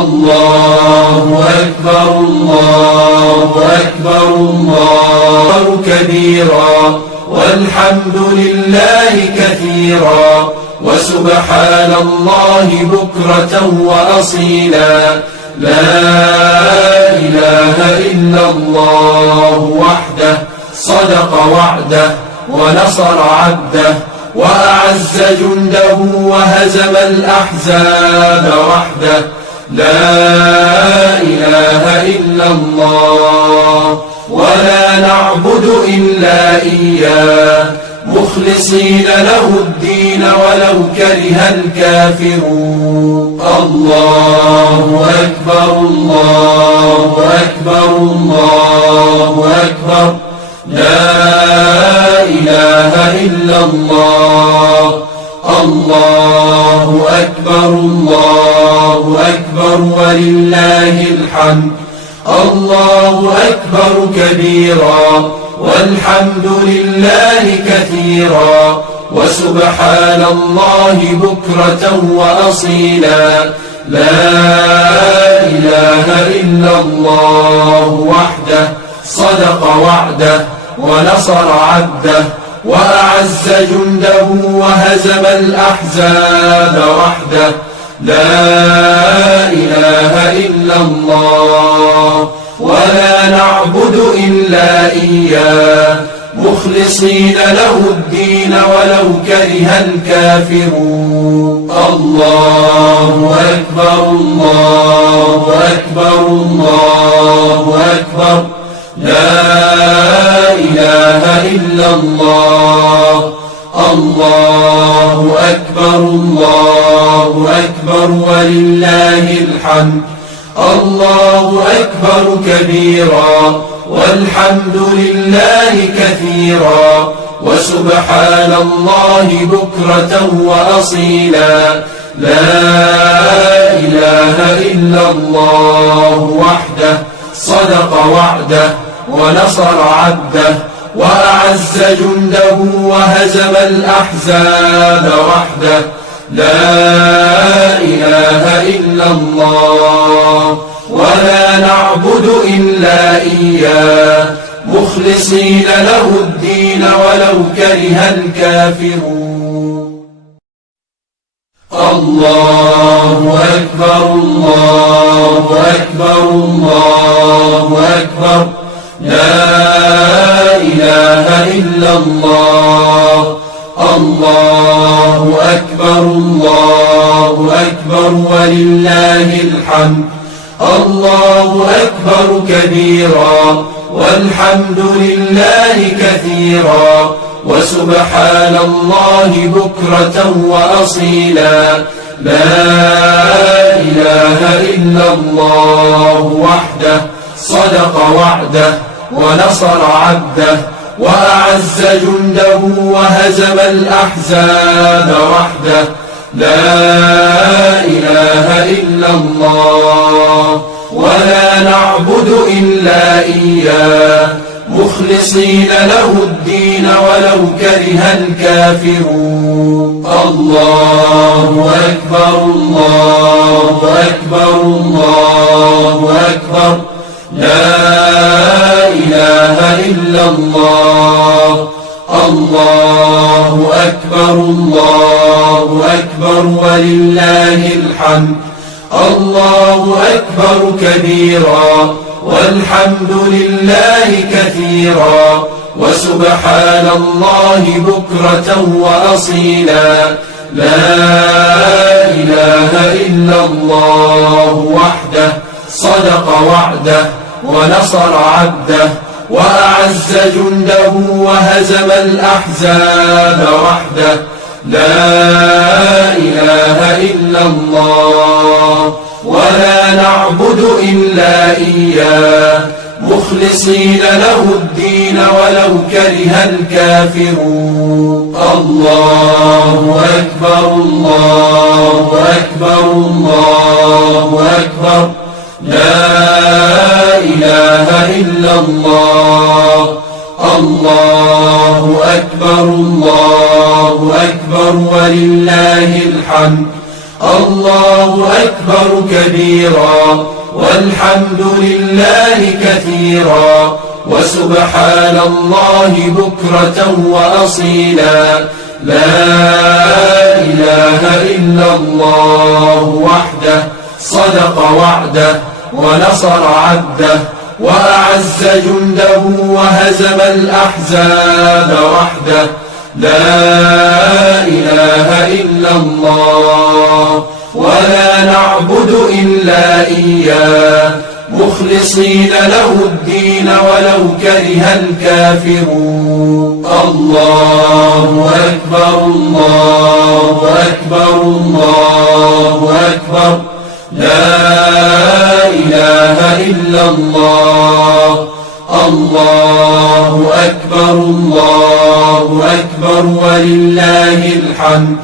الله أكبر الله أكبر الله كبيرا والحمد لله كثيرا وسبحان الله بكرة وأصيلا لا إله إلا الله وحده صدق وعده ونصر عبده وأعز جنده وهزم الأحزاب وحده لا إله إلا الله ولا نعبد إلا إياه مخلصين له الدين ولو كره الكافرون الله أكبر الله أكبر الله أكبر لا إله إلا الله الله أكبر الله أكبر ولله الحمد الله أكبر كبيرا والحمد لله كثيرا وسبحان الله بكرة وأصيلا لا إله إلا الله وحده صدق وعده ونصر عبده وأعز جنده وهزم الأحزاب وحده لا إله إلا الله ولا نعبد إلا إياه مخلصين له الدين ولو كره الكافرون الله أكبر الله أكبر الله أكبر لا إله إلا الله الله أكبر الله أكبر ولله الحمد الله أكبر كبيرا والحمد لله كثيرا وسبحان الله بكرة وأصيلا لا إله إلا الله وحده صدق وعده ونصر عبده وأعز جنده وهزم الأحزاب وحده لا إله إلا الله ولا نعبد إلا إياه مخلصين له الدين ولو كره الكافرون الله أكبر الله أكبر الله أكبر لا إله إلا الله الله أكبر الله أكبر ولله الحمد الله أكبر كبيرا والحمد لله كثيرا وسبحان الله بكرة وأصيلا لا إله إلا الله وحده صدق وعده ونصر عبده وأعز جنده وهزم الأحزاب وحده لا إله إلا الله ولا نعبد إلا إياه مخلصين له الدين ولو كره الكافرون الله أكبر الله أكبر الله أكبر لا إله إلا الله الله أكبر الله أكبر ولله الحمد الله أكبر كبيرا والحمد لله كثيرا وسبحان الله بكرة وأصيلا لا إله إلا الله وحده صدق وعده ونصر عبده وأعز جنده وهزم الأحزاب وحده لا إله إلا الله ولا نعبد إلا إياه مخلصين له الدين ولو كره الكافرون الله أكبر الله أكبر الله أكبر لا إله إلا الله الله أكبر الله أكبر ولله الحمد الله أكبر كبيرا والحمد لله كثيرا وسبحان الله بكرة وأصيلا لا إله إلا الله وحده صدق وعده ونصر عبده وأعز جنده وهزم الأحزاب وحده لا إله إلا الله ولا نعبد إلا إياه مخلصين له الدين ولو كره الكافرون الله أكبر الله أكبر الله أكبر لا إله إلا الله الله أكبر الله أكبر ولله الحمد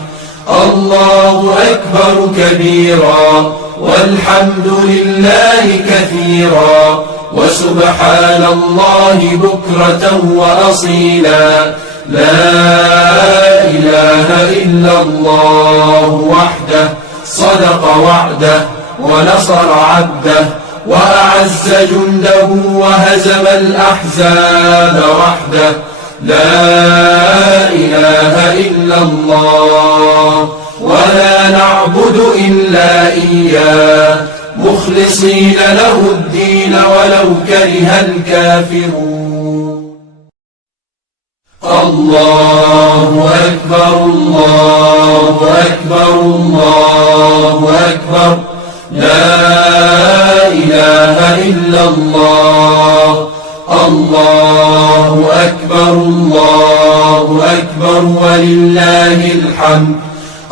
الله أكبر كبيرا والحمد لله كثيرا وسبحان الله بكرة وأصيلا لا إله إلا الله وحده صدق وعده ونصر عبده وأعز جنده وهزم الأحزاب وحده لا إله إلا الله ولا نعبد إلا إياه مخلصين له الدين ولو كره الكافرون الله أكبر الله أكبر الله أكبر لا إله إلا الله الله أكبر الله أكبر ولله الحمد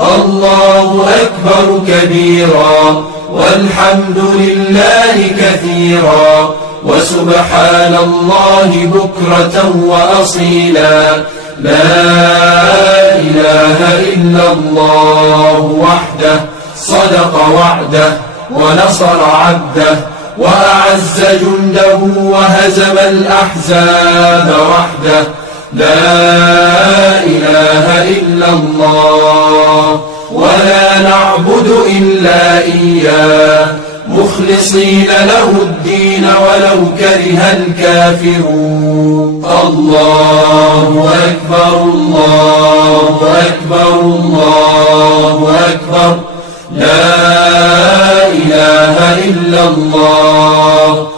الله أكبر كبيرا والحمد لله كثيرا وسبحان الله بكرة وأصيلا لا إله إلا الله وحده صدق وعده ونصر عبده وأعز جنده وهزم الأحزاب وحده لا إله إلا الله ولا نعبد إلا إياه مخلصين له الدين ولو كره الكافرون الله أكبر الله أكبر الله أكبر لا إله إلا الله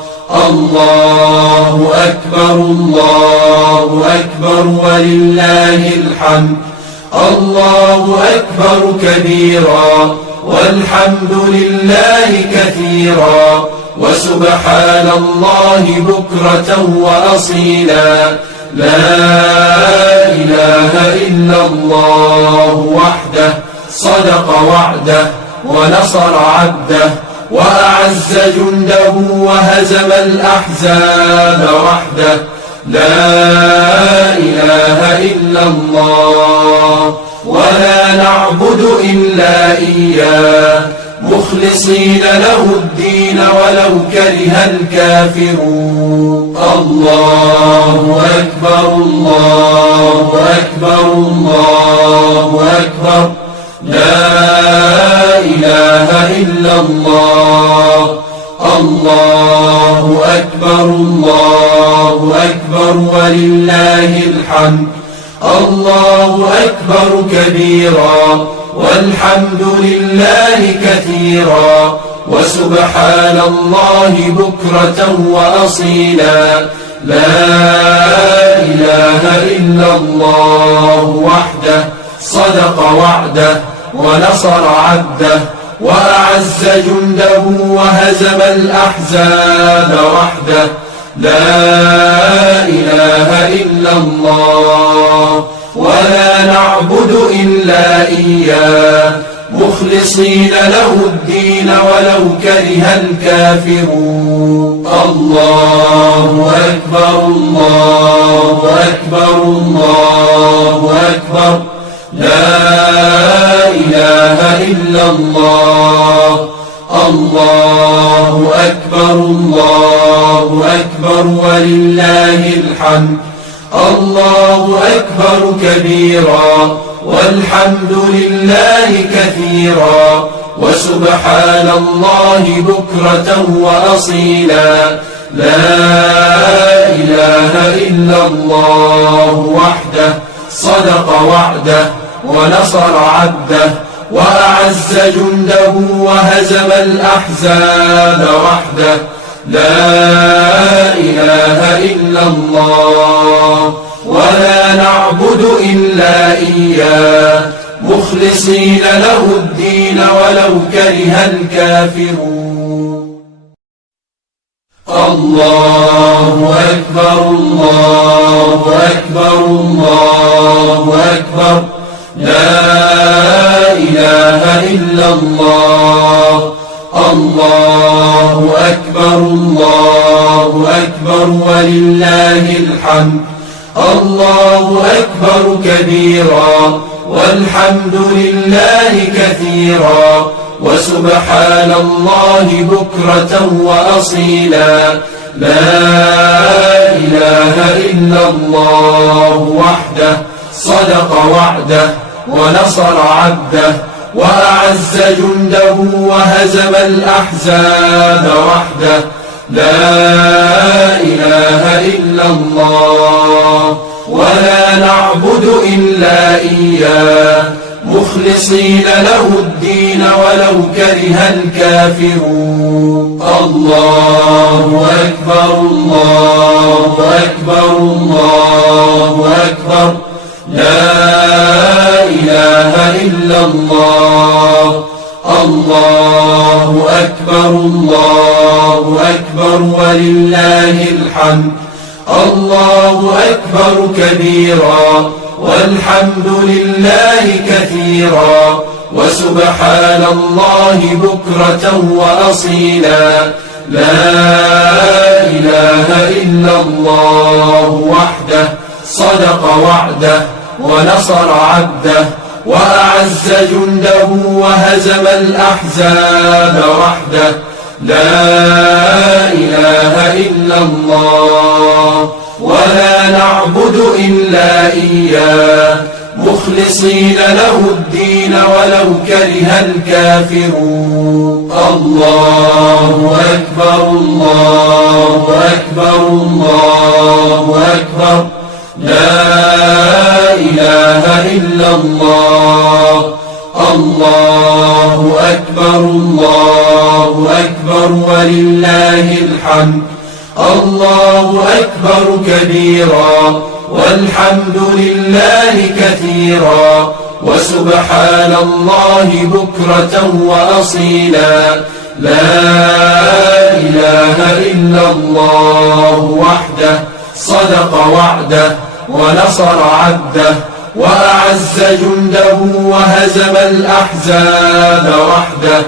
الله أكبر الله أكبر ولله الحمد الله أكبر كبيرا والحمد لله كثيرا وسبحان الله بكرة وأصيلا لا إله إلا الله وحده صدق وعده ونصر عبده وأعز جنده وهزم الأحزاب وحده لا إله إلا الله ولا نعبد إلا إياه مخلصين له الدين ولو كره الكافرون الله أكبر الله أكبر الله أكبر لا إله إلا الله الله أكبر الله أكبر ولله الحمد الله أكبر كبيرا والحمد لله كثيرا وسبحان الله بكرة وأصيلا لا إله إلا الله وحده صدق وعده ونصر عبده وأعز جنده وهزم الأحزاب وحده لا إله إلا الله ولا نعبد إلا إياه مخلصين له الدين ولو كره الكافرون الله أكبر الله أكبر الله أكبر لا إله إلا الله الله أكبر الله أكبر ولله الحمد الله أكبر كبيرا والحمد لله كثيرا وسبحان الله بكرة وأصيلا. لا إله إلا الله وحده صدق وعده ونصر عبده وأعز جنده وهزم الأحزاب وحده. لا إله إلا الله ولا نعبد إلا إياه مخلصين له الدين ولو كره الكافرون. الله أكبر الله أكبر الله أكبر. لا إله إلا الله. الله أكبر الله أكبر ولله الحمد. الله أكبر كبيرا والحمد لله كثيرا وسبحان الله بكرة وأصيلا. لا إله إلا الله وحده صدق وعده ونصر عبده وأعز جنده وهزم الأحزاب وحده. لا إله إلا الله ولا نعبد إلا إياه مخلصين له الدين ولو كره الكافرون. الله أكبر الله أكبر الله أكبر. لا إله إلا الله. الله أكبر الله أكبر ولله الحمد. الله أكبر كبيرا والحمد لله كثيرا وسبحان الله بكرة وأصيلا. لا إله إلا الله وحده صدق وعده ونصر عبده وأعز جنده وهزم الأحزاب وحده. لا إله إلا الله ولا نعبد إلا إياه مخلصين له الدين ولو كره الكافرون. الله أكبر الله أكبر الله أكبر. لا إله إلا الله. الله أكبر الله أكبر ولله الحمد. الله أكبر كبيرا والحمد لله كثيرا وسبحان الله بكرة وأصيلا. لا إله إلا الله وحده صدق وعده ونصر عبده وأعز جنده وهزم الأحزاب وحده.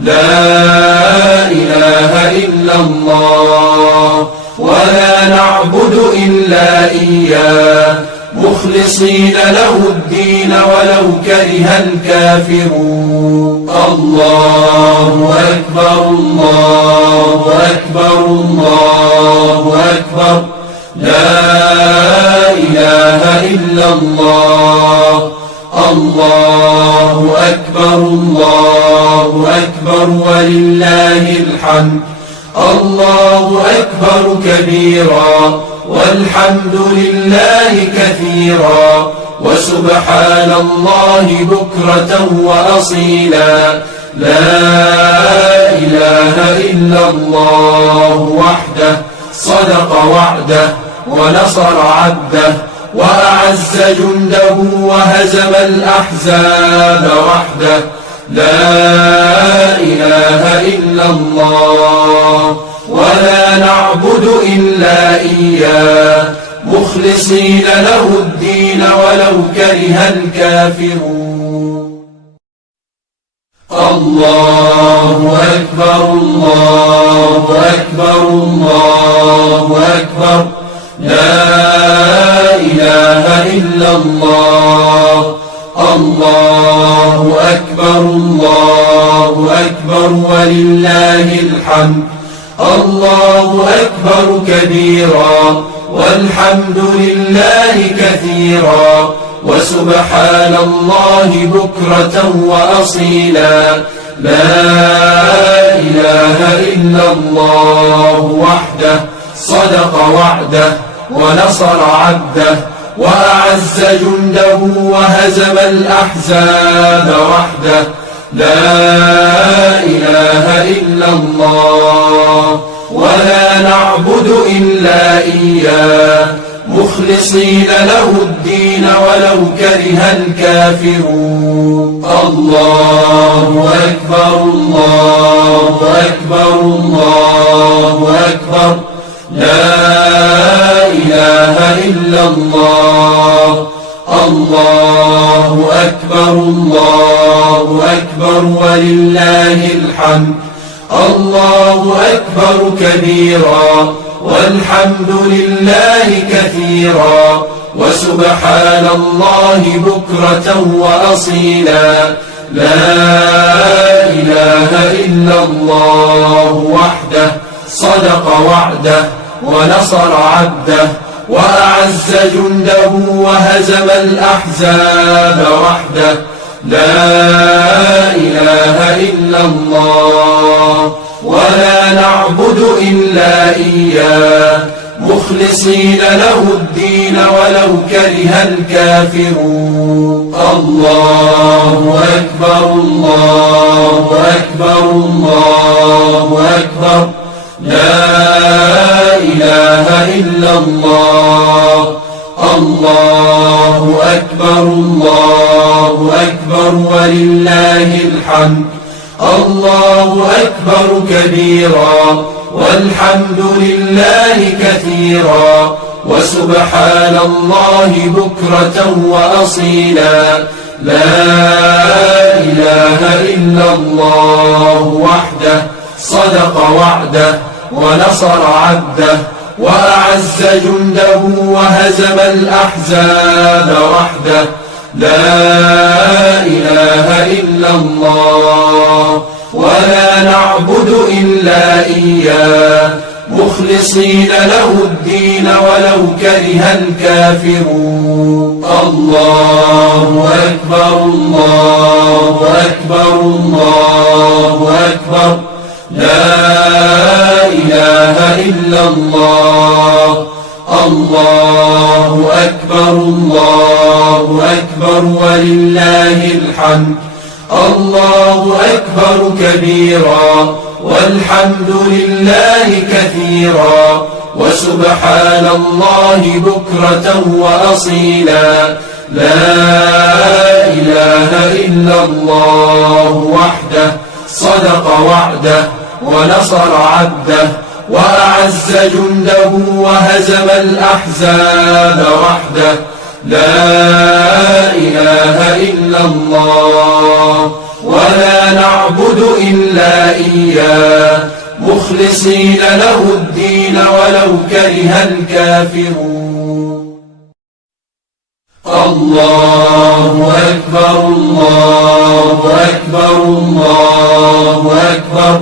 لا إله إلا الله ولا نعبد إلا إياه مخلصين له الدين ولو كره الكافرون. الله أكبر الله أكبر الله أكبر. لا إله إلا الله. الله أكبر الله أكبر ولله الحمد. الله أكبر كبيرا والحمد لله كثيرا وسبحان الله بكرة وأصيلا. لا إله إلا الله وحده صدق وعده ونصر عبده وأعز جنده وهزم الأحزاب وحده. لا إله إلا الله ولا نعبد إلا إياه مخلصين له الدين ولو كره الكافرون. الله أكبر الله أكبر الله أكبر. لا إله إلا الله. الله أكبر الله أكبر ولله الحمد. الله أكبر كبيرا والحمد لله كثيرا وسبحان الله بكرة وأصيلا. لا إله إلا الله وحده صدق وعده ونصر عبده وأعز جنده وهزم الأحزاب وحده لا إله إلا الله ولا نعبد إلا إياه مخلصين له الدين ولو كره الكافرون الله أكبر الله أكبر الله أكبر لا إله إلا الله الله أكبر الله أكبر ولله الحمد الله أكبر كبيرا والحمد لله كثيرا وسبحان الله بكرة وأصيلا لا إله إلا الله وحده صدق وعده ونصر عبده وأعز جنده وهزم الأحزاب وحده لا إله إلا الله ولا نعبد إلا إياه مخلصين له الدين ولو كره الكافرون الله أكبر الله أكبر الله أكبر لا إله إلا الله الله أكبر الله أكبر ولله الحمد الله أكبر كبيرا والحمد لله كثيرا وسبحان الله بكرة وأصيلا لا إله إلا الله وحده صدق وعده ونصر عبده وأعز جنده وهزم الأحزاب وحده لا إله إلا الله ولا نعبد إلا إياه مخلصين له الدين ولو كره الكافرون الله أكبر الله أكبر الله أكبر لا إله إلا الله الله أكبر الله أكبر ولله الحمد الله أكبر كبيرا والحمد لله كثيرا وسبحان الله بكرة وأصيلا لا إله إلا الله وحده صدق وعده ونصر عبده وأعز جنده وهزم الأحزاب وحده لا إله إلا الله ولا نعبد إلا إياه مخلصين له الدين ولو كره الكافرون الله أكبر الله أكبر الله أكبر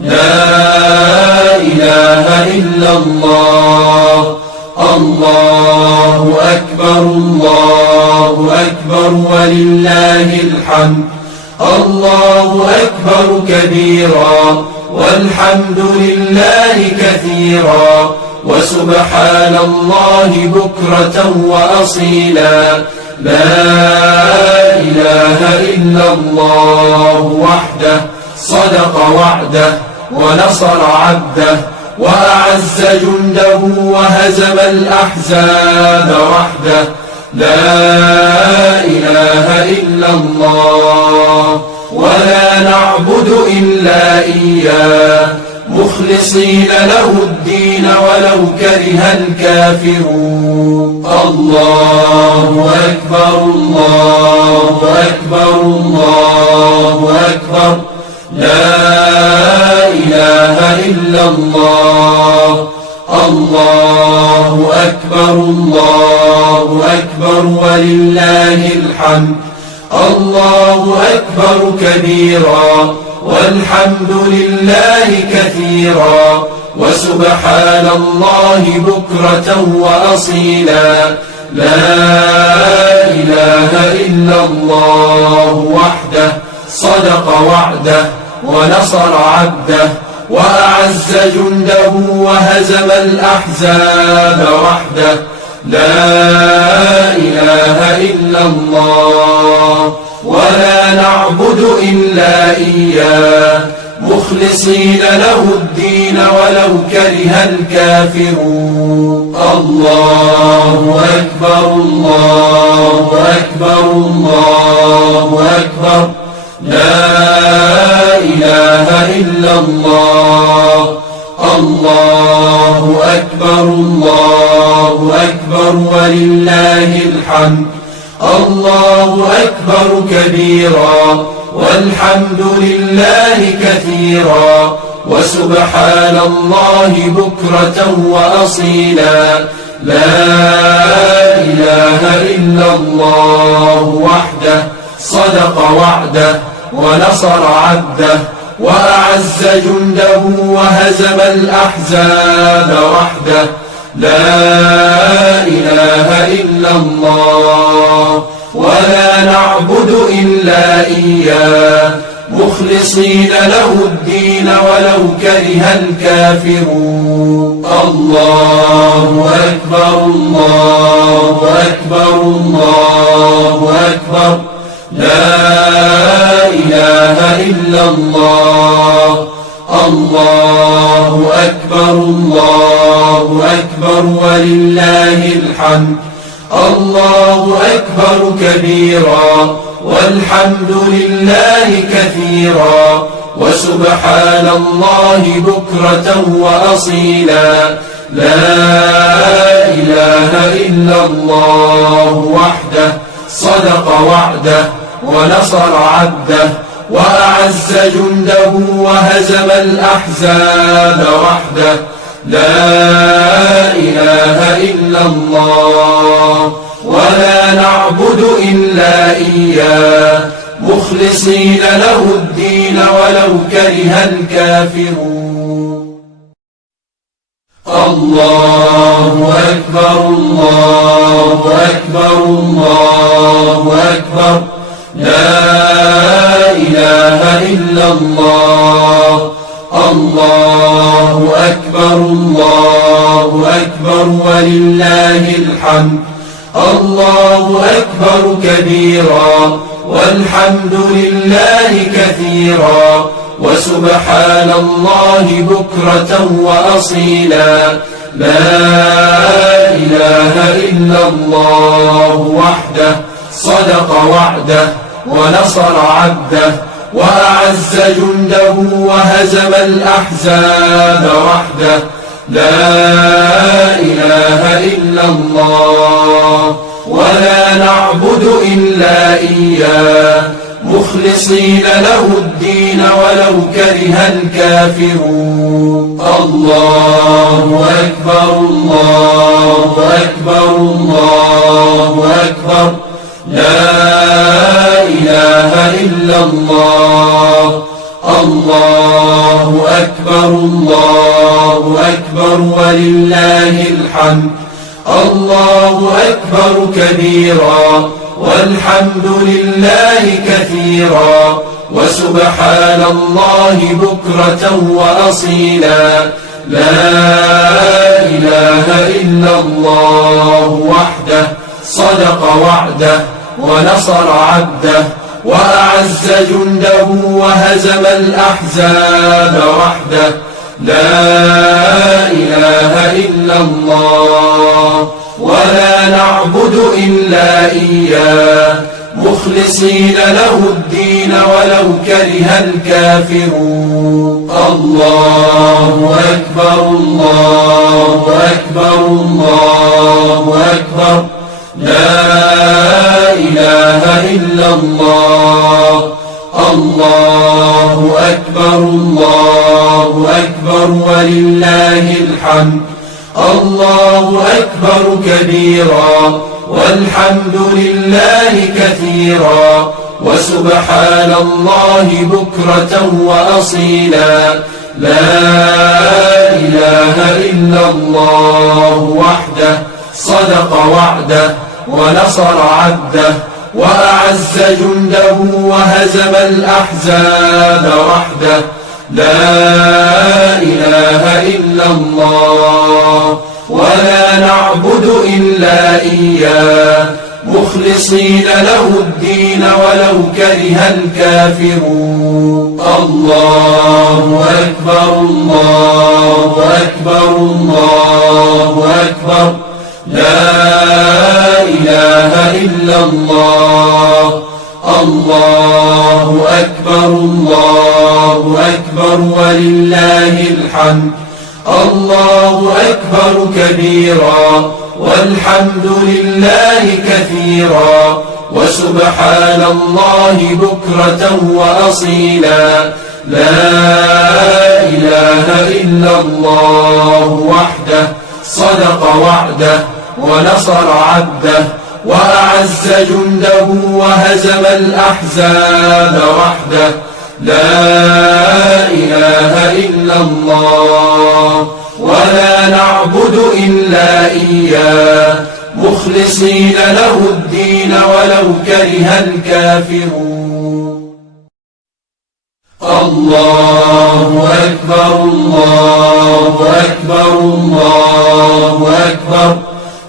لا إله إلا الله الله أكبر الله أكبر ولله الحمد الله أكبر كبيرا والحمد لله كثيرا وسبحان الله بكرة وأصيلا لا إله إلا الله وحده صدق وعده ونصر عبده وأعز جنده وهزم الأحزاب وحده لا إله إلا الله ولا نعبد إلا إياه مخلصين له الدين ولو كره الكافرون الله أكبر الله أكبر الله أكبر لا إله إلا الله الله أكبر الله أكبر ولله الحمد الله أكبر كبيرا والحمد لله كثيرا وسبحان الله بكرة وأصيلا لا إله إلا الله وحده صدق وعده ونصر عبده وأعز جنده وهزم الأحزاب وحده. لا إله إلا الله ولا نعبد إلا إياه مخلصين له الدين ولو كره الكافرون. الله أكبر الله أكبر الله أكبر لا إله إلا الله. الله أكبر الله أكبر ولله الحمد. الله أكبر كبيرا والحمد لله كثيرا وسبحان الله بكرة وأصيلا. لا إله إلا الله وحده صدق وعده ونصر عبده وأعز جنده وهزم الأحزاب وحده. لا إله إلا الله ولا نعبد إلا إياه مخلصين له الدين ولو كره الكافرون. الله أكبر الله أكبر الله أكبر لا إله إلا الله. الله أكبر الله أكبر ولله الحمد. الله أكبر كبيرا والحمد لله كثيرا وسبحان الله بكرة وأصيلا. لا إله إلا الله وحده صدق وعده ونصر عبده وأعز جنده وهزم الأحزاب وحده. لا إله إلا الله ولا نعبد إلا إياه مخلصين له الدين ولو كره الكافرون. الله أكبر الله أكبر الله أكبر لا إله إلا الله. الله أكبر الله أكبر ولله الحمد. الله أكبر كبيرا والحمد لله كثيرا وسبحان الله بكرة وأصيلا. لا إله إلا الله وحده صدق وعده ونصر عبده وأعز جنده وهزم الأحزاب وحده. لا إله إلا الله ولا نعبد إلا إياه مخلصين له الدين ولو كره الكافرون. الله أكبر الله أكبر الله أكبر لا إله إلا الله. الله أكبر الله أكبر ولله الحمد. الله أكبر كبيرا والحمد لله كثيرا وسبحان الله بكرة وأصيلا. لا إله إلا الله وحده صدق وعده ونصر عبده وأعز جنده وهزم الأحزاب وحده. لا إله إلا الله ولا نعبد إلا إياه مخلصين له الدين ولو كره الكافرون. الله أكبر الله أكبر الله أكبر لا إله إلا الله. الله أكبر الله أكبر ولله الحمد. الله أكبر كبيرا والحمد لله كثيرا وسبحان الله بكرة وأصيلا. لا إله إلا الله وحده صدق وعده ونصر عبده وأعز جنده وهزم الأحزاب وحده. لا إله إلا الله ولا نعبد إلا إياه مخلصين له الدين ولو كره الكافرون. الله أكبر الله أكبر الله أكبر. لا إله إلا الله. الله أكبر الله أكبر ولله الحمد. الله أكبر كبيرا والحمد لله كثيرا وسبحان الله بكرة وأصيلا. لا إله إلا الله وحده صدق وعده ونصر عبده وأعز جنده وهزم الأحزاب وحده. لا إله إلا الله ولا نعبد إلا إياه مخلصين له الدين ولو كره الكافرون. الله أكبر الله أكبر الله أكبر.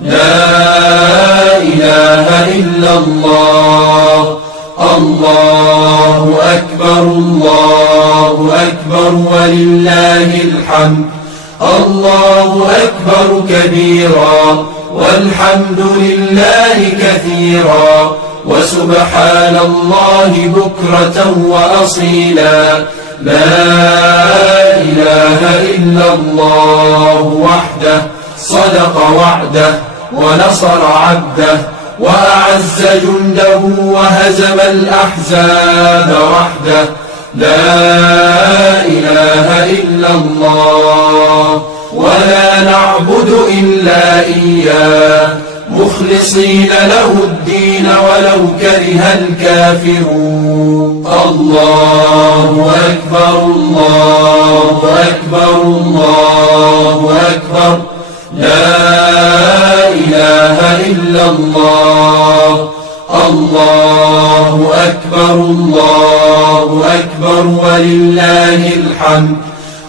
لا إله إلا الله. الله أكبر الله أكبر ولله الحمد. الله أكبر كبيرا والحمد لله كثيرا وسبحان الله بكرة وأصيلا. لا إله إلا الله وحده صدق وعده ونصر عبده وأعز جنده وهزم الأحزاب وحده. لا إله إلا الله ولا نعبد إلا إياه مخلصين له الدين ولو كره الكافرون. الله أكبر الله أكبر الله أكبر. لا إله إلا الله. الله أكبر الله أكبر ولله الحمد.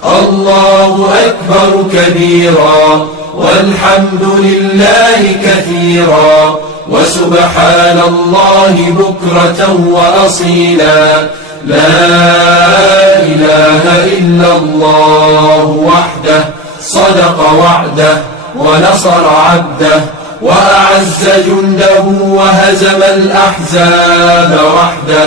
الله أكبر كبيرا والحمد لله كثيرا وسبحان الله بكرة وأصيلا. لا إله إلا الله وحده صدق وعده ونصر عبده وأعز جنده وهزم الأحزاب وحده.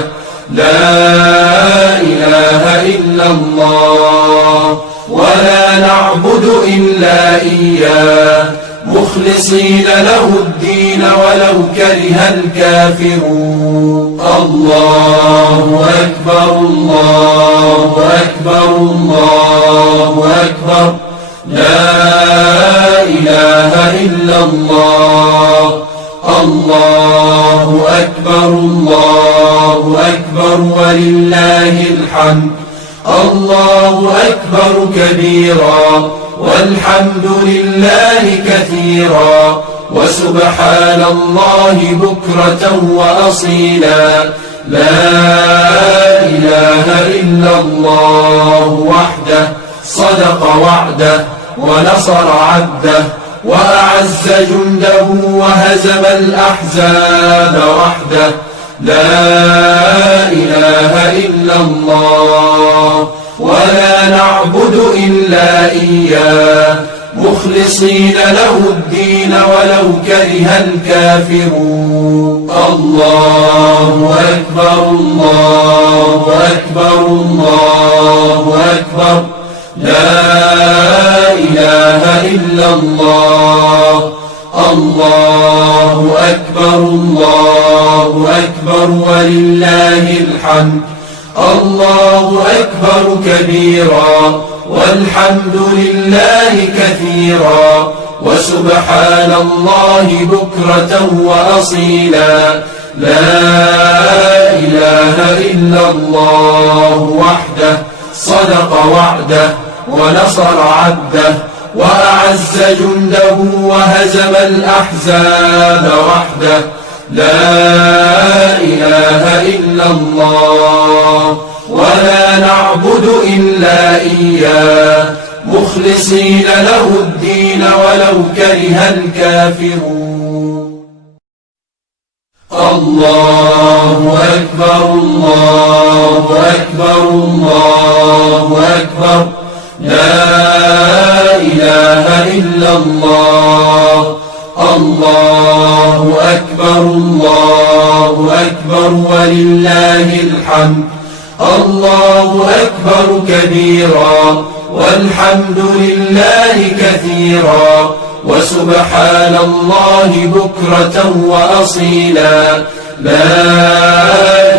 لا إله إلا الله ولا نعبد إلا إياه مخلصين له الدين ولو كره الكافرون. الله أكبر الله أكبر الله أكبر. لا إله إلا الله. الله أكبر الله أكبر ولله الحمد. الله أكبر كبيرا والحمد لله كثيرا وسبحان الله بكرة وأصيلا. لا إله إلا الله وحده صدق وعده ونصر عبده وأعز جنده وهزم الأحزاب وحده. لا إله إلا الله ولا نعبد إلا إياه مخلصين له الدين ولو كره الكافرون. الله أكبر الله أكبر الله أكبر. لا إله إلا الله. الله أكبر الله أكبر ولله الحمد. الله أكبر كبيرا والحمد لله كثيرا وسبحان الله بكرة وأصيلا. لا إله إلا الله وحده صدق وعده ونصر عبده وأعز جنده وهزم الأحزاب وحده. لا إله إلا الله. ولا نعبد إلا إياه مخلصين له الدين ولو كره الكافرون. الله أكبر الله أكبر الله أكبر. لا إله إلا الله. الله أكبر الله أكبر ولله الحمد. الله أكبر كبيرا والحمد لله كثيرا وسبحان الله بكرة وأصيلا. لا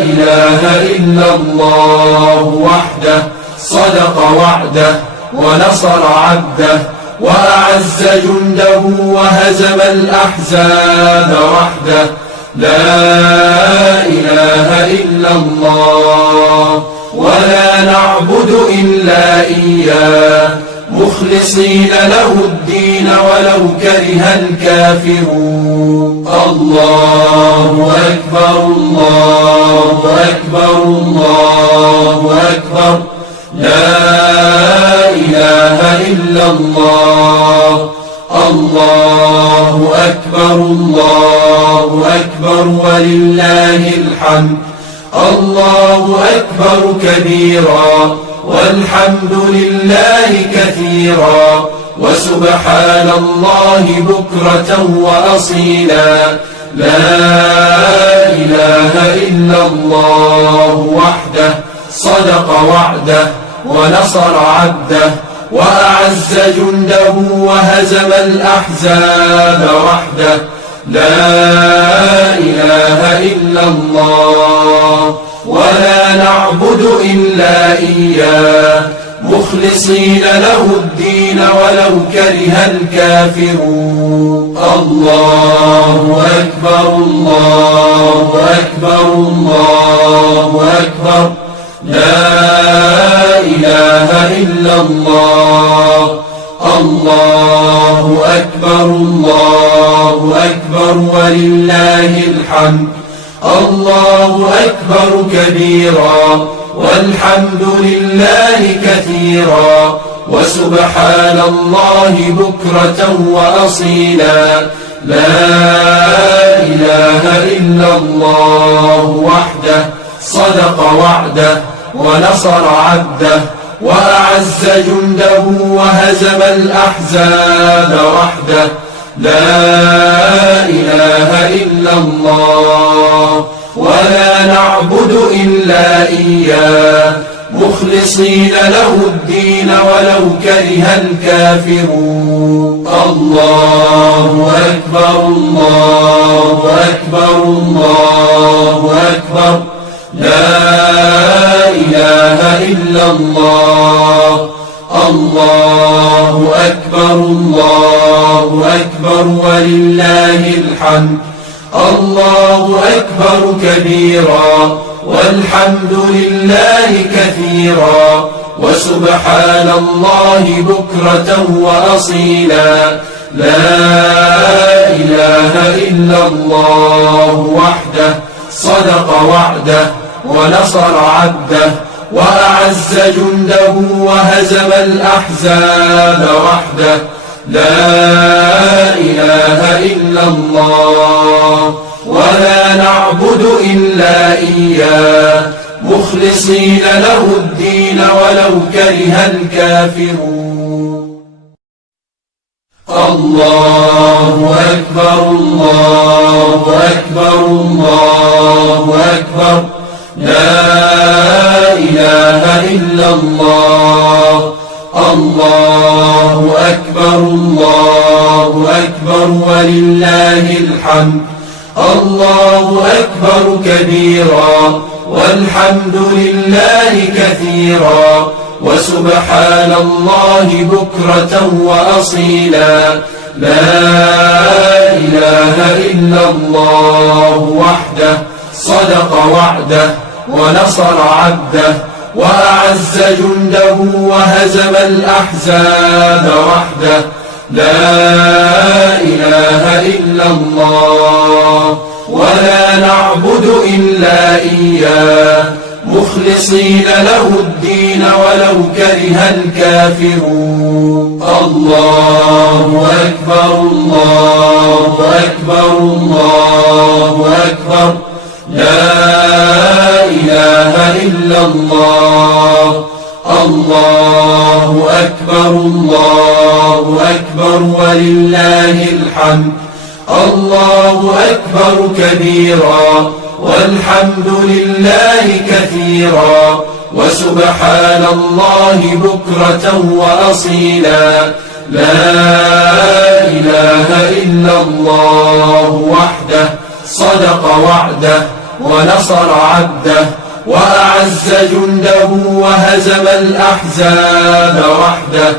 إله إلا الله وحده صدق وعده ونصر عبده وأعز جنده وهزم الأحزاب وحده. لا إله إلا الله. ولا نعبد إلا إياه مخلصين له الدين ولو كره الكافرون. الله أكبر الله أكبر الله أكبر. لا إله إلا الله. الله أكبر الله أكبر ولله الحمد. الله أكبر كبيرا والحمد لله كثيرا وسبحان الله بكرة وأصيلا. لا إله إلا الله وحده صدق وعده ونصر عبده وأعز جنده وهزم الأحزاب وحده. لا إله إلا الله. ولا نعبد إلا إياه مخلصين له الدين ولو كره الكافرون. الله أكبر الله أكبر الله أكبر. لا إله إلا الله. الله أكبر الله أكبر ولله الحمد. الله أكبر كبيرا والحمد لله كثيرا وسبحان الله بكرة وأصيلا. لا إله إلا الله وحده صدق وعده ونصر عبده وأعز جنده وهزم الأحزاب وحده. لا إله إلا الله. ولا نعبد إلا إياه مخلصين له الدين ولو كره الكافرون. الله أكبر الله أكبر الله أكبر. لا إله إلا الله. الله أكبر الله أكبر ولله الحمد. الله أكبر كبيرا والحمد لله كثيرا وسبحان الله بكرة وأصيلا. لا إله إلا الله وحده صدق وعده ونصر عبده وأعز جنده وهزم الأحزاب وحده. لا إله إلا الله. ولا نعبد إلا إياه مخلصين له الدين ولو كره الكافرون. الله أكبر الله أكبر الله أكبر. لا إله إلا الله. الله أكبر الله أكبر ولله الحمد. الله أكبر كبيرا والحمد لله كثيرا وسبحان الله بكرة وأصيلا. لا إله إلا الله وحده صدق وعده ونصر عبده وأعز جنده وهزم الأحزاب وحده. لا إله إلا الله. ولا نعبد إلا إياه مخلصين له الدين ولو كره الكافرون. الله أكبر الله أكبر الله أكبر لا إله إلا الله. الله أكبر الله أكبر ولله الحمد. الله أكبر كبيرا والحمد لله كثيرا وسبحان الله بكرة وأصيلا. لا إله إلا الله وحده صدق وعده ونصر عبده وأعز جنده وهزم الأحزاب وحده.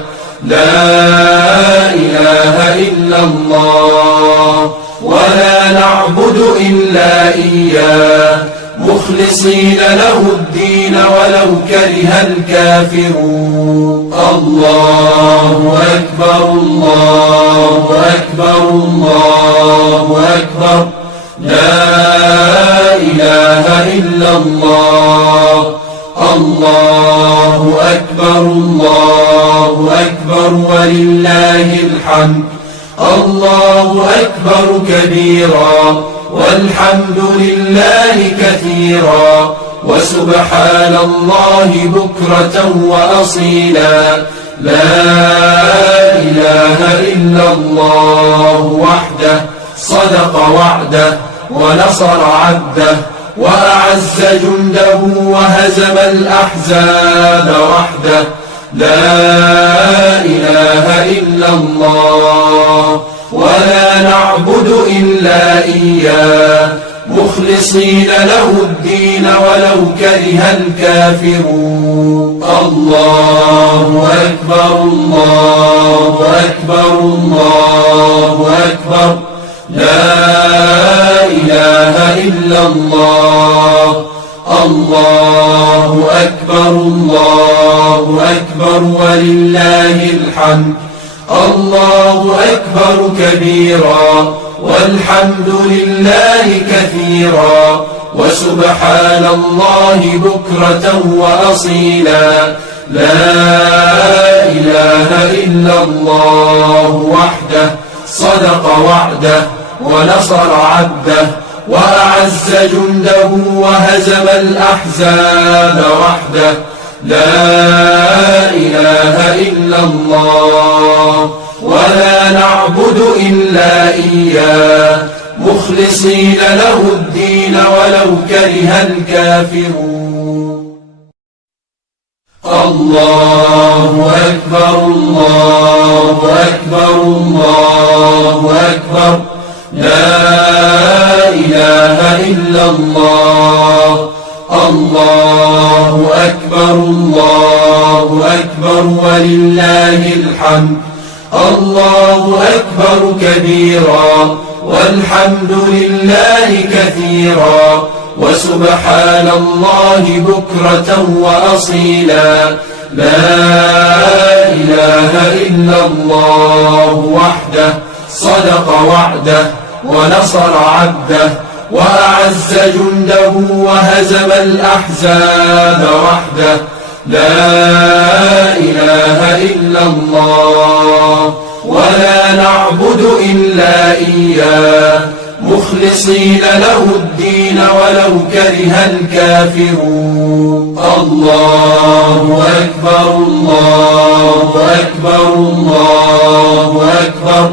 لا إله إلا الله ولا نعبد إلا إياه مخلصين له الدين ولو كره الكافرون. الله أكبر الله أكبر الله أكبر لا إله إلا الله. الله أكبر الله أكبر ولله الحمد. الله أكبر كبيرا والحمد لله كثيرا وسبحان الله بكرة وأصيلا. لا إله إلا الله وحده صدق وعده ونصر عبده وأعز جنده وهزم الأحزاب وحده. لا إله إلا الله ولا نعبد إلا إياه مخلصين له الدين ولو كره الكافرون. الله أكبر الله أكبر الله أكبر لا إله إلا الله. الله أكبر الله أكبر ولله الحمد. الله أكبر كبيرا والحمد لله كثيرا وسبحان الله بكرة وأصيلا. لا إله إلا الله وحده صدق وعده ونصر عبده وأعز جنده وهزم الأحزاب وحده. لا إله إلا الله ولا نعبد إلا إياه مخلصين له الدين ولو كره الكافرون. الله أكبر الله أكبر الله أكبر لا إله إلا الله. الله أكبر الله أكبر ولله الحمد. الله أكبر كبيرا والحمد لله كثيرا وسبحان الله بكرة وأصيلا. لا إله إلا الله وحده صدق وعده ونصر عبده وأعز جنده وهزم الأحزاب وحده. لا إله إلا الله ولا نعبد إلا إياه مخلصين له الدين ولو كره الكافرون. الله أكبر الله أكبر الله أكبر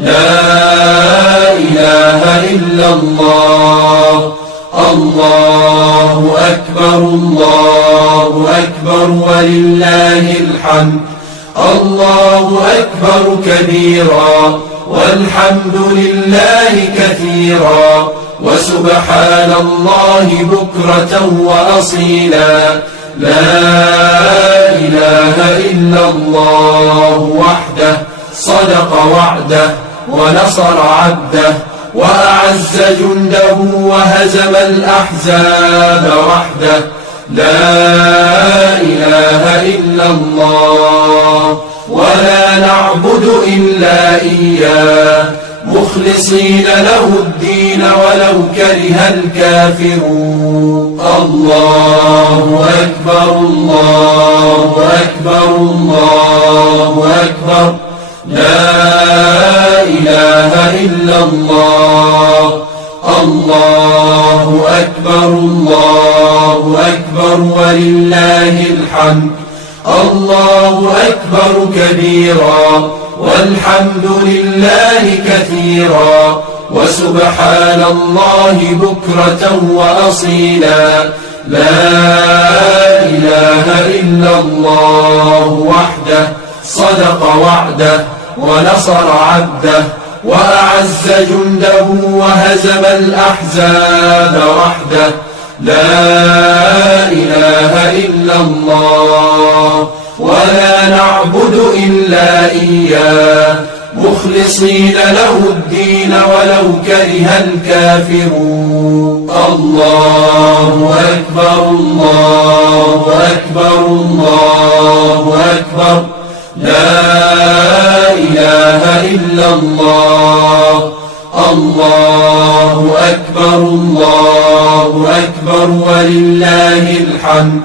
لا إله إلا الله. الله أكبر الله أكبر ولله الحمد. الله أكبر كبيرا والحمد لله كثيرا وسبحان الله بكرة وأصيلا. لا إله إلا الله وحده صدق وعده ونصر عبده وأعز جنده وهزم الأحزاب وحده. لا إله إلا الله ولا نعبد إلا إياه مخلصين له الدين ولو كره الكافرون. الله أكبر الله أكبر الله أكبر، لا إله إلا الله. الله أكبر الله أكبر ولله الحمد. الله أكبر كبيرا والحمد لله كثيرا وسبحان الله بكرة وأصيلا. لا إله إلا الله وحده صدق وعده ونصر عبده وأعز جنده وهزم الأحزاب وحده. لا إله إلا الله ولا نعبد إلا إياه مخلصين له الدين ولو كره الكافرون. الله أكبر الله أكبر الله أكبر، لا إله إلا الله. الله أكبر الله أكبر ولله الحمد.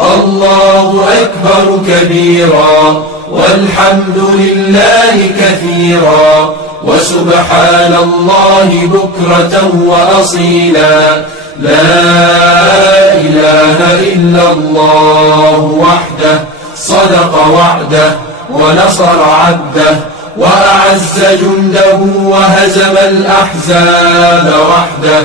الله أكبر كبيرا والحمد لله كثيرا وسبحان الله بكرة وأصيلا. لا إله إلا الله وحده صدق وعده ونصر عبده وأعز جنده وهزم الأحزاب وحده.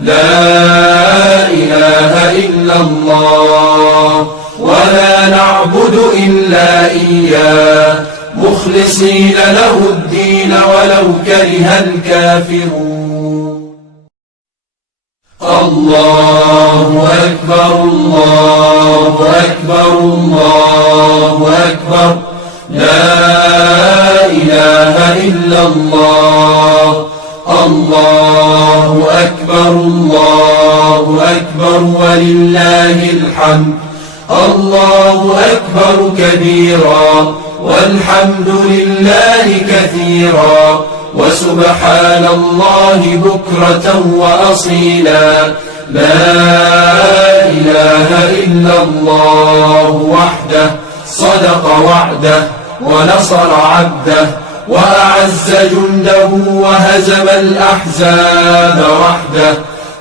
لا إله إلا الله ولا نعبد إلا إياه مخلصين له الدين ولو كره الكافرون. الله أكبر الله أكبر الله أكبر، لا إله إلا الله. الله أكبر الله أكبر ولله الحمد. الله أكبر كبيرا والحمد لله كثيرا وسبحان الله بكرة وأصيلا. لا إله إلا الله وحده صدق وعده ونصر عبده وأعز جنده وهزم الأحزاب وحده.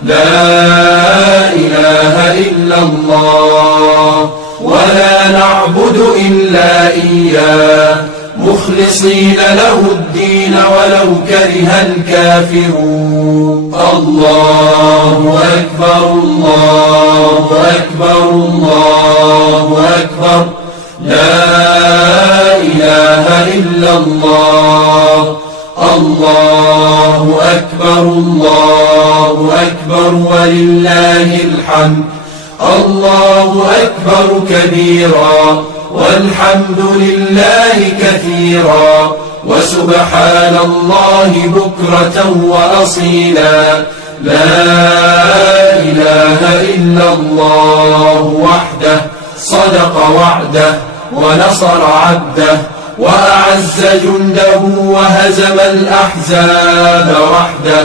لا إله إلا الله ولا نعبد إلا إياه مخلصين له الدين ولو كره الكافرون. الله أكبر الله أكبر الله أكبر، لا إله إلا الله. الله أكبر الله أكبر ولله الحمد. الله أكبر كبيرا والحمد لله كثيرا وسبحان الله بكرة وأصيلا. لا إله إلا الله وحده صدق وعده ونصر عبده وأعز جنده وهزم الأحزاب وحده.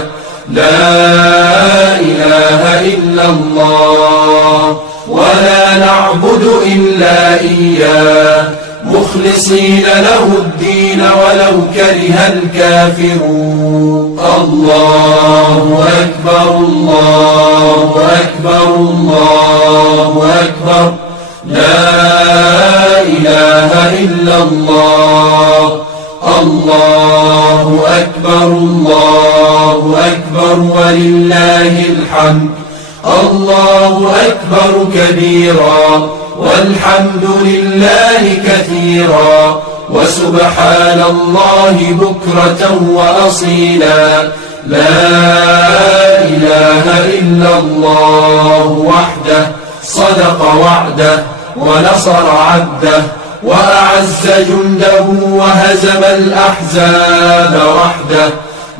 لا إله إلا الله ولا نعبد إلا إياه مخلصين له الدين ولو كره الكافرون. الله أكبر الله أكبر الله أكبر، لا إله إلا الله. الله أكبر الله أكبر ولله الحمد. الله أكبر كبيرا والحمد لله كثيرا وسبحان الله بكرة وأصيلا. لا إله إلا الله وحده صدق وعده ونصر عبده وأعز جنده وهزم الأحزاب وحده.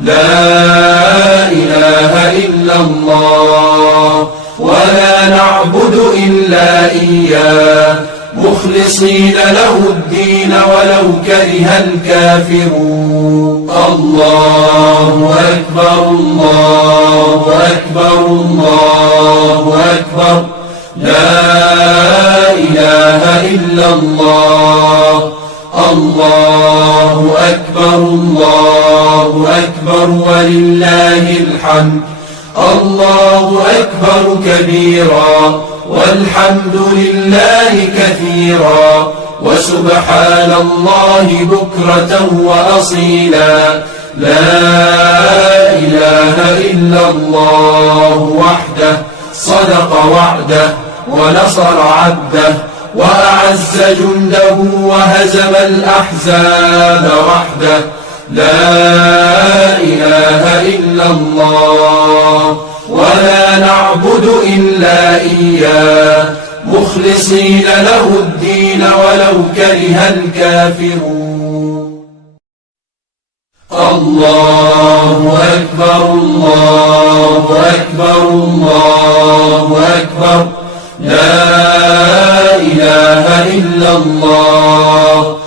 لا إله إلا الله ولا نعبد إلا إياه مخلصين له الدين ولو كره الكافرون. الله أكبر الله أكبر الله أكبر، لا إله إلا الله. الله أكبر الله أكبر ولله الحمد. الله أكبر كبيرا والحمد لله كثيرا وسبحان الله بكرة وأصيلا. لا إله إلا الله وحده صدق وعده ونصر عبده وأعز جنده وهزم الأحزاب وحده. لا إله إلا الله ولا نعبد إلا إياه مخلصين له الدين ولو كره الكافرون. الله أكبر الله أكبر الله أكبر، لا إله إلا الله.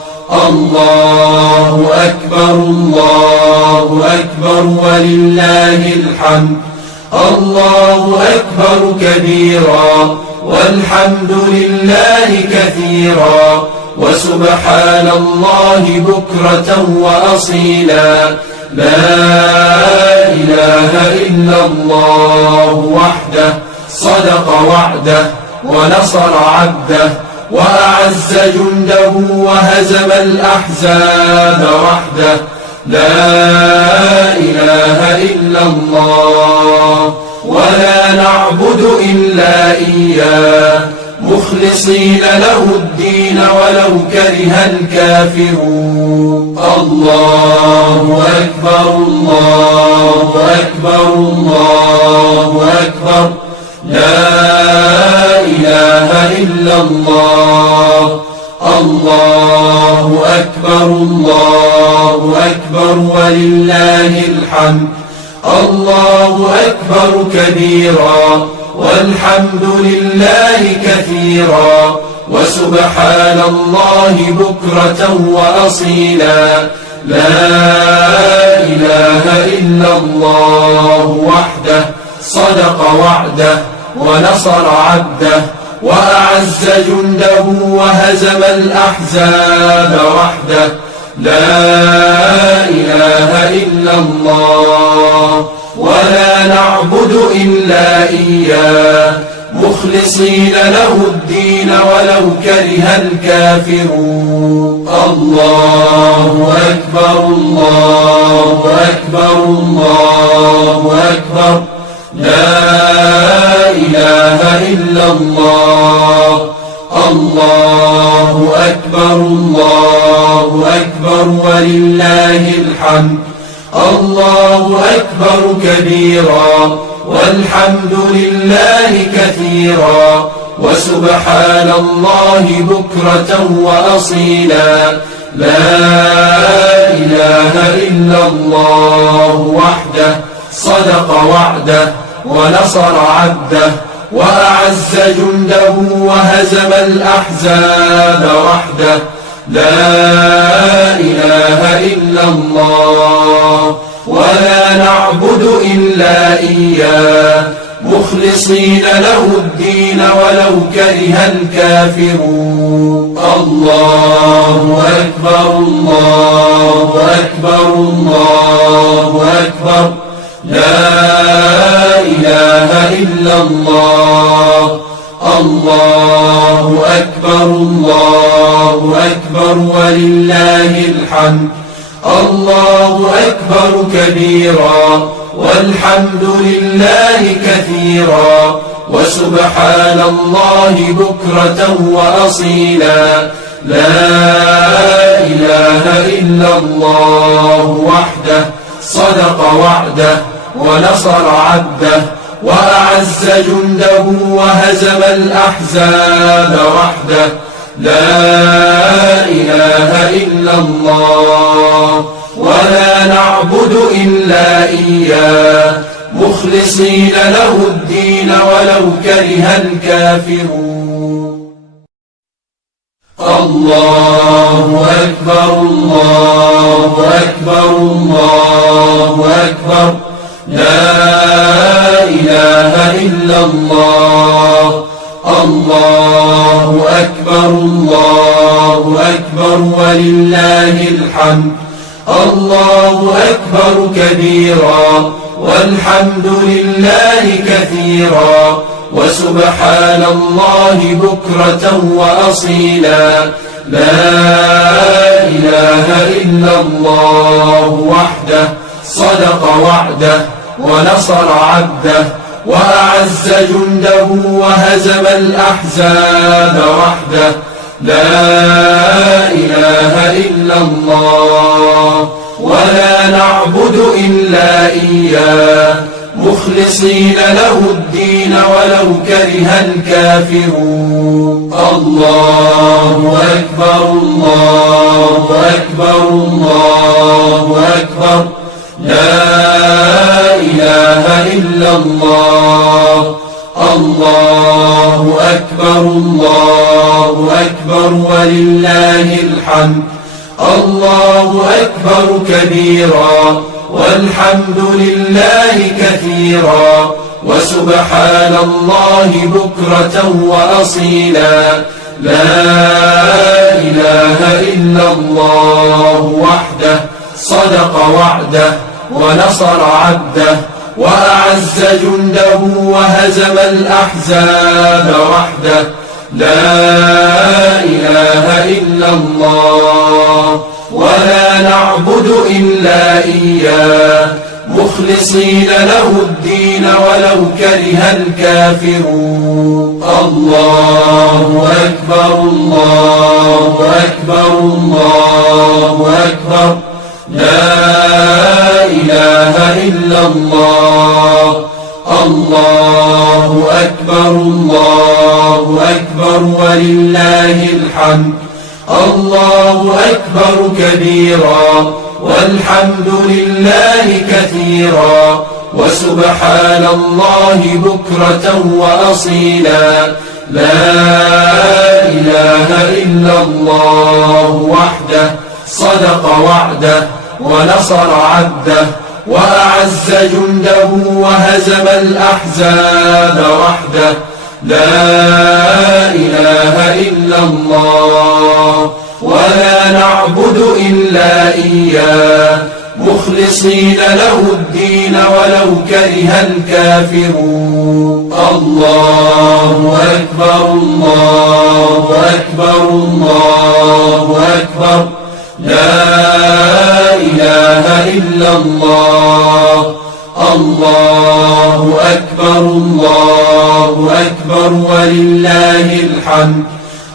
الله أكبر الله أكبر ولله الحمد. الله أكبر كبيرا والحمد لله كثيرا وسبحان الله بكرة وأصيلا. لا إله إلا الله وحده صدق وعده ونصر عبده وأعز جنده وهزم الأحزاب وحده. لا إله إلا الله ولا نعبد إلا إياه مخلصين له الدين ولو كره الكافرون. الله أكبر الله أكبر الله أكبر، لا إله إلا الله. الله أكبر الله أكبر ولله الحمد. الله أكبر كبيرا والحمد لله كثيرا وسبحان الله بكرة وأصيلا. لا إله إلا الله وحده صدق وعده ونصر عبده وأعز جنده وهزم الأحزاب وحده. لا إله إلا الله ولا نعبد إلا إياه مخلصين له الدين ولو كره الكافرون. الله أكبر الله أكبر الله أكبر، لا إله إلا الله. الله أكبر الله أكبر ولله الحمد. الله أكبر كبيرا والحمد لله كثيرا وسبحان الله بكرة وأصيلا. لا إله إلا الله وحده صدق وعده ونصر عبده وأعز جنده وهزم الأحزاب وحده. لا إله إلا الله ولا نعبد إلا إياه مخلصين له الدين ولو كره الكافرون. الله أكبر الله أكبر الله أكبر، لا إله إلا الله. الله أكبر الله أكبر ولله الحمد. الله أكبر كبيرا والحمد لله كثيرا وسبحان الله بكرة وأصيلا. لا إله إلا الله وحده صدق وعده ونصر عبده وأعز جنده وهزم الأحزاب وحده. لا إله إلا الله ولا نعبد إلا إياه مخلصين له الدين ولو كره الكافرون. الله أكبر الله أكبر الله أكبر لا إله إلا الله الله أكبر الله أكبر ولله الحمد الله أكبر كبيرا والحمد لله كثيرا وسبحان الله بكرة وأصيلا لا إله إلا الله وحده صدق وعده ونصر عبده وأعز جنده وهزم الأحزاب وحده لا إله إلا الله ولا نعبد إلا إياه مخلصين له الدين ولو كره الكافرون الله أكبر الله أكبر الله أكبر لا إله إلا الله الله أكبر الله أكبر ولله الحمد الله أكبر كبيرا والحمد لله كثيرا وسبحان الله بكرة وأصيلا لا إله إلا الله وحده صدق وعده ونصر عبده وأعز جنده وهزم الأحزاب وحده لا إله إلا الله ولا نعبد إلا إياه مخلصين له الدين ولو كره الكافرون الله أكبر الله أكبر الله أكبر لا إله إلا الله الله أكبر الله أكبر ولله الحمد الله أكبر كبيرا والحمد لله كثيرا وسبحان الله بكرة وأصيلا لا إله إلا الله وحده صدق وعده ونصر عبده وأعز جنده وهزم الأحزاب وحده لا إله إلا الله ولا نعبد إلا إياه مخلصين له الدين ولو كره الكافرون الله أكبر الله أكبر الله أكبر لا إله إلا الله الله أكبر الله أكبر ولله الحمد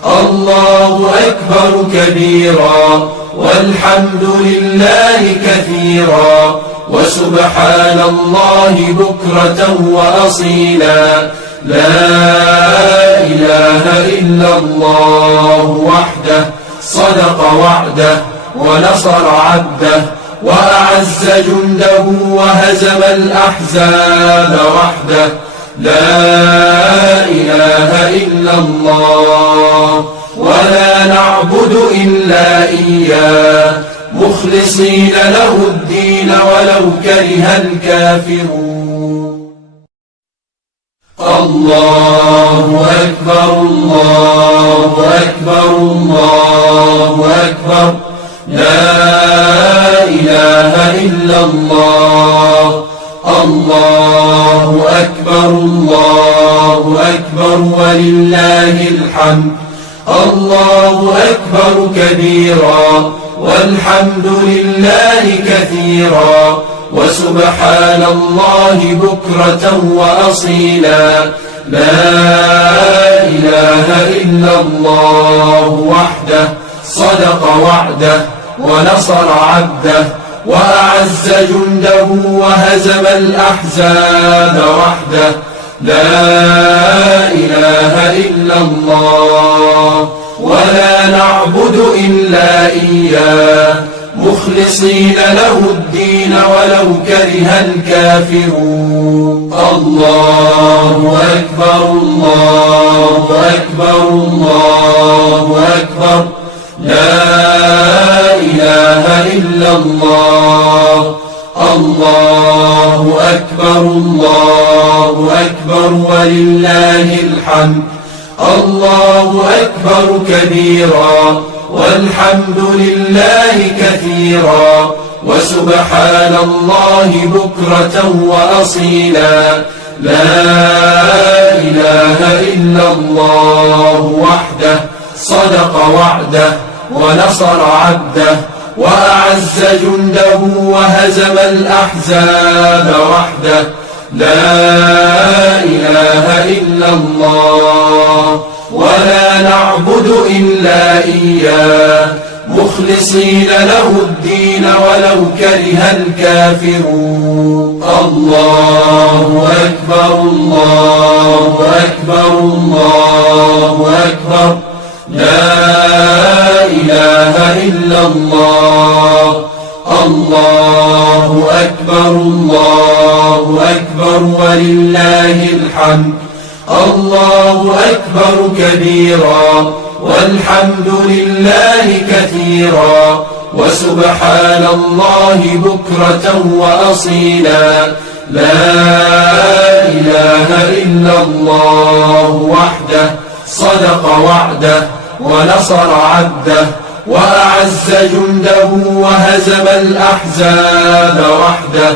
الله أكبر كبيرا والحمد لله كثيرا وسبحان الله بكرة وأصيلا لا إله إلا الله وحده صدق وعده ونصر عبده وأعز جنده وهزم الأحزاب وحده لا إله إلا الله ولا نعبد إلا إياه مخلصين له الدين ولو كره الكافرون الله أكبر الله أكبر الله أكبر لا إله إلا الله الله أكبر الله أكبر ولله الحمد الله أكبر كبيرا والحمد لله كثيرا وسبحان الله بكرة وأصيلا لا إله إلا الله وحده صدق وعده ونصر عبده وأعز جنده وهزم الأحزاب وحده لا إله إلا الله ولا نعبد إلا إياه مخلصين له الدين ولو كره الكافرون. الله أكبر الله أكبر الله أكبر لا إله إلا الله. الله أكبر الله أكبر ولله الحمد. الله أكبر كبيرا والحمد لله كثيرا وسبحان الله بكرة وأصيلا. لا إله إلا الله وحده صدق وعده ونصر عبده وأعز جنده وهزم الأحزاب وحده. لا إله إلا الله ولا نعبد إلا إياه مخلصين له الدين ولو كره الكافرون. الله أكبر الله أكبر الله أكبر لا إله إلا الله. الله أكبر الله أكبر ولله الحمد. الله أكبر كبيرا والحمد لله كثيرا وسبحان الله بكرة وأصيلا. لا إله إلا الله وحده صدق وعده ونصر عبده وأعز جنده وهزم الأحزاب وحده.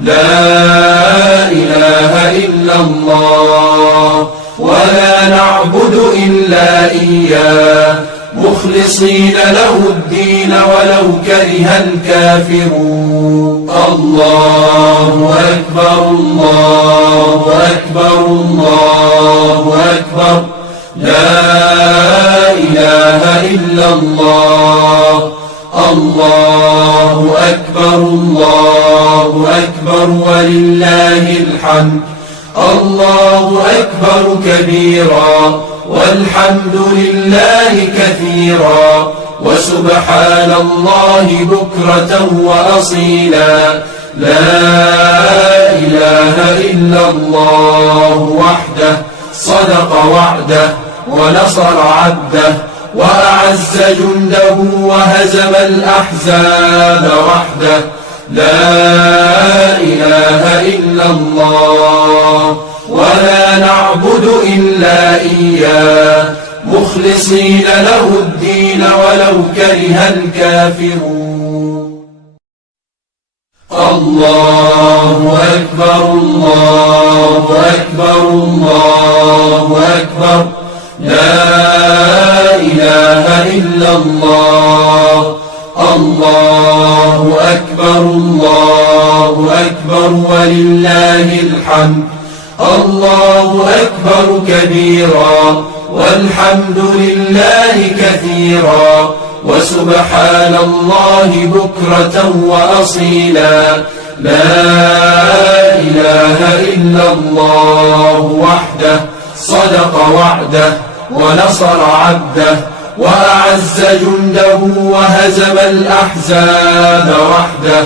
لا إله إلا الله ولا نعبد إلا إياه مخلصين له الدين ولو كره الكافرون. الله أكبر الله أكبر الله أكبر لا إله إلا الله. الله أكبر الله أكبر ولله الحمد. الله أكبر كبيرا والحمد لله كثيرا وسبحان الله بكرة وأصيلا. لا إله إلا الله وحده صدق وعده ونصر عبده وأعز جنده وهزم الأحزاب وحده. لا إله إلا الله ولا نعبد إلا إياه مخلصين له الدين ولو كره الكافرون. الله أكبر الله أكبر الله أكبر لا إله إلا الله. الله أكبر الله أكبر ولله الحمد. الله أكبر كبيرا والحمد لله كثيرا وسبحان الله بكرة وأصيلا. لا إله إلا الله وحده صدق وعده ونصر عبده وأعز جنده وهزم الأحزاب وحده.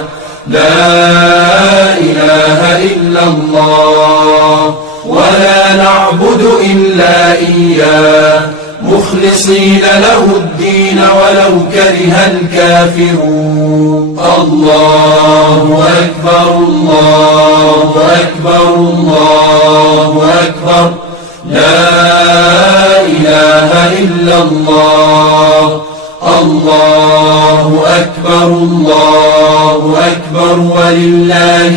لا إله إلا الله ولا نعبد إلا إياه مخلصين له الدين ولو كره الكافرون. الله أكبر الله أكبر الله أكبر لا إله إلا الله. الله أكبر الله أكبر ولله